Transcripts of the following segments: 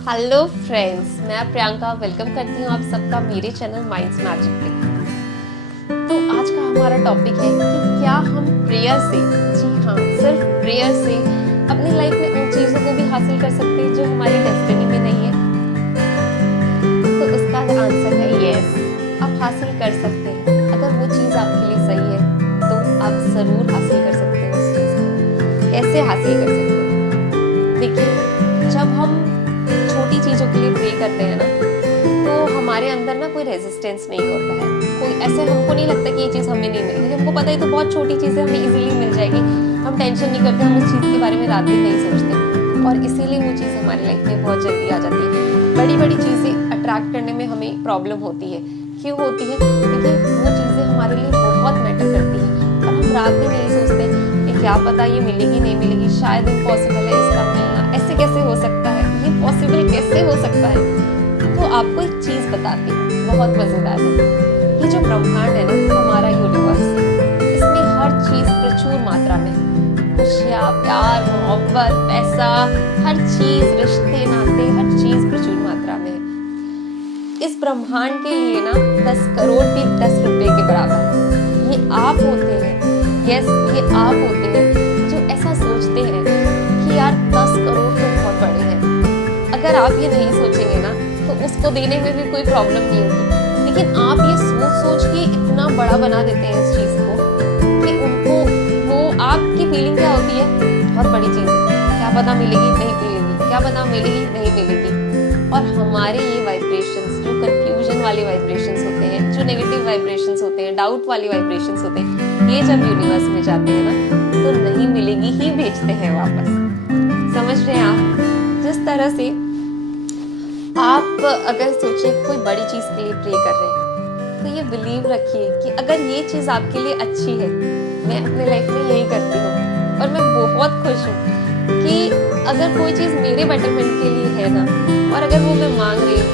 Hello friends, मैं Priyanka welcome करती हूँ आप सबका मेरे चैनल माइंड्स मैजिक पे। तो आज का हमारा टॉपिक है कि क्या हम प्रेयर से, जी हाँ, सिर्फ प्रेयर से अपनी लाइफ में उन चीज़ों को भी हासिल कर सकते हैं जो हमारी डेस्टिनी में नहीं है। तो उसका आंसर है यस, आप हासिल कर सकते हैं। अगर वो चीज़ आपके लिए सही है तो आप ज़रूर हासिल कर सकते हैं उस चीज़ को। कैसे हासिल कर सकते हैं? देखिए, जब हम छोटी चीजों के लिए प्रे करते हैं ना, तो हमारे अंदर ना कोई रेजिस्टेंस नहीं होता है। कोई ऐसे हमको नहीं लगता कि ये चीज हमें नहीं मिलेगी। हमको पता है तो बहुत छोटी चीजें हमें इजीली मिल जाएगी। हम टेंशन नहीं करते, हम उस चीज के बारे में रात दिन नहीं सोचते और इसीलिए वो चीज हमारी लाइफ में बहुत जल्दी आ जाती है। बड़ी बड़ी चीजें अट्रैक्ट करने में हमें प्रॉब्लम होती है। क्यों होती है? क्योंकि वो चीजें हमारे लिए बहुत मैटर करती है और हम रात दिन यही सोचते हैं कि क्या पता ये मिलेगी नहीं मिलेगी, शायद इम्पॉसिबल है इसका मिलना, ऐसे कैसे हो सकता है, ये पॉसिबल कैसे हो सकता है। तो आपको एक चीज बताती हूँ, बहुत मजेदार है। ये जो ब्रह्मांड है ना, हमारा यूनिवर्स, इसमें हर चीज प्रचुर मात्रा में, खुशियाँ, प्यार, मोहब्बत, पैसा, हर चीज, रिश्ते नाते, हर चीज प्रचुर मात्रा में है। इस ब्रह्मांड के लिए ना 10 करोड़ भी 10 रुपए के बराबर है। ये आप होते हैं, यस, ये आप होते हैं जो ऐसा सोचते हैं कि यार 10 करोड़ तो बहुत बड़े हैं। अगर आप ये नहीं सोचेंगे ना तो उसको देने में भी कोई प्रॉब्लम नहीं होगी, लेकिन आप ये सोच सोच के इतना बड़ा बना देते हैं इस चीज को कि उनको, वो आपकी फीलिंग क्या होती है, बहुत बड़ी चीज है, क्या पता मिलेगी नहीं मिलेगी, क्या पता मिलेगी नहीं मिलेगी। और हमारे ये वाइब्रेशंस, जो कंफ्यूजन वाले वाइब्रेशंस होते हैं, जो नेगेटिव वाइब्रेशंस होते हैं, डाउट वाली वाइब्रेशंस होते हैं, ये जब यूनिवर्स में जाते हैं ना तो नहीं मिलेगी ही भेजते हैं वापस। समझ रहे हैं आप? जिस तरह से आप अगर सोचिए कोई बड़ी चीज के लिए प्रे कर रहे हैं तो ये बिलीव रखिए कि अगर ये चीज आपके लिए अच्छी है, मैं अपने लाइफ में यही करती हूँ और मैं बहुत खुश हूँ कि अगर कोई चीज मेरे बेटरमेंट के लिए है ना, और अगर वो मैं मांग रही हूँ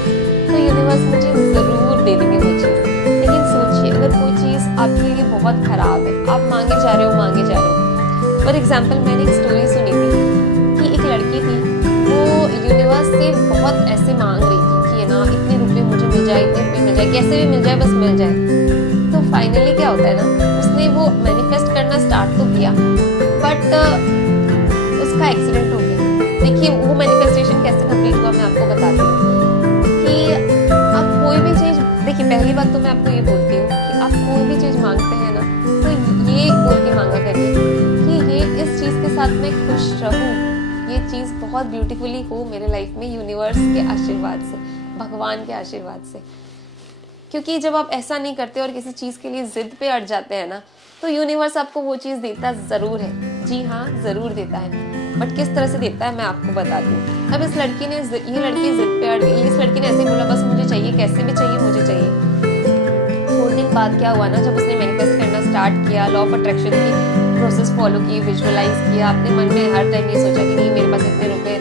तो यूनिवर्स मुझे जरूर दे देंगे वो चीज। लेकिन सोचिए, अगर कोई चीज आपके लिए बहुत खराब है, आप मांगे जा रहे हो, फॉर एग्जाम्पल मैंने एक स्टोरी सुनी थी कि एक लड़की थी, वो यूनिवर्स से बहुत ऐसे मांग रही थी कि ये ना इतने रुपए मुझे मिल जाए, इतने रुपए मिल जाए, कैसे भी मिल जाए, बस मिल जाए। तो फाइनली क्या होता है ना, उसने वो मैनिफेस्ट करना स्टार्ट तो किया, बट उसका एक्सीडेंट हो गया। देखिए वो मैनिफेस्टेशन कैसे कंप्लीट हुआ, मैं आपको बताती हूँ कि आप कोई भी चीज, देखिए पहली बात तो मैं आपको ये बोलती हूँ कि आप कोई भी चीज मांगते हैं ना तो ये बोल के मांगा करिए कि ये इस चीज के साथ मैं खुश रहूं, ये चीज बहुत ब्यूटीफुली हो मेरे लाइफ में, यूनिवर्स के आशीर्वाद से, भगवान के आशीर्वाद से। क्योंकि जब आप ऐसा नहीं करते और किसी चीज के लिए जिद पे अड़ जाते हैं ना, तो यूनिवर्स आपको वो चीज देता जरूर है, जी हाँ जरूर देता है। बट किस तरह से देता है मैं आपको बताती हूँ। अब इस लड़की ने, ये लड़की जिद पे अड़ गई, इस लड़की ने ऐसे बोला बस मुझे चाहिए, कैसे भी चाहिए, मुझे चाहिए। थोड़े दिन बाद क्या हुआ ना, जब उसने मैनिफेस्ट करना स्टार्ट किया, लॉ ऑफ अट्रैक्शन की प्रोसेस फॉलो की, विजुअलाइज किया, अपने मन में हर टाइम ये सोचा कि नहीं मेरे पास इतने रुपए,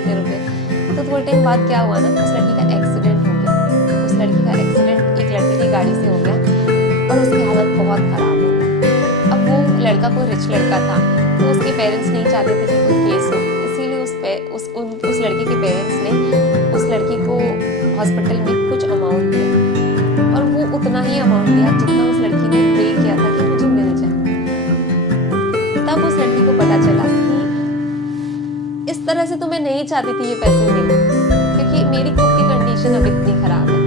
तो थोड़े टाइम बाद क्या हुआ ना, उस लड़की का एक्सीडेंट हो गया। उस लड़की का एक्सीडेंट एक लड़के की गाड़ी से हो गया और उसकी हालत बहुत खराब हो गई। अब वो लड़का कोई रिच लड़का था, तो उसके पेरेंट्स नहीं चाहते थे कि कोई केस हो, इसीलिए उस लड़के के पेरेंट्स ने उस लड़की को हॉस्पिटल में कुछ अमाउंट दिया, और वो उतना ही अमाउंट दिया जितना उस लड़की ने प्रे किया था कि मुझे मिल जाए। तब उस लड़की को पता चला कि इस तरह से तो मैं नहीं चाहती थी ये पैसे मिले, क्योंकि मेरी खुद की कंडीशन अब इतनी खराब है।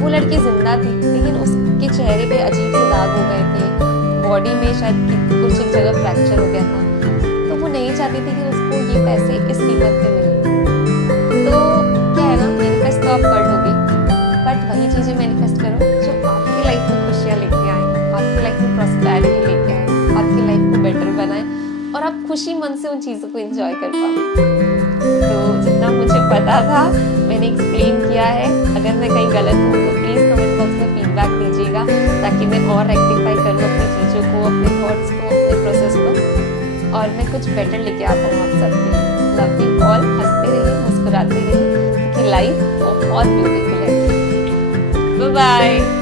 वो लड़की जिंदा थी लेकिन उसके चेहरे पे अजीब से दाग हो गए थे, बॉडी में शायद कुछ एक जगह फ्रैक्चर हो गया था, तो वो नहीं चाहती थी कि उसको ये पैसे इस कीमत पे मिले। तो क्या है ना, मैनिफेस्ट तो आप कर लोगे, बट वही चीजें मैनिफेस्ट करो जो आपकी लाइफ में खुशियाँ लेके आए, आपकी लाइफ में प्रॉस्पेरिटी लेके आए, आपकी लाइफ को बेटर बनाए और आप खुशी मन से उन चीजों को एंजॉय कर पाओ। तो जितना मुझे पता था मैंने एक्सप्लेन किया है। अगर मैं कहीं गलत हूँ तो प्लीज कमेंट बॉक्स में फीडबैक दीजिएगा, ताकि मैं और रेक्टिफाई करूँ अपनी चीज़ों को, अपने थॉट्स को, अपने प्रोसेस को, और मैं कुछ बेटर लेके आ पाऊँ आप सबके। लव यू ऑल, हंसते रहिए, मुस्कुराते रहिए, क्योंकि लाइफ बहुत ब्यूटीफुल है। Bye bye.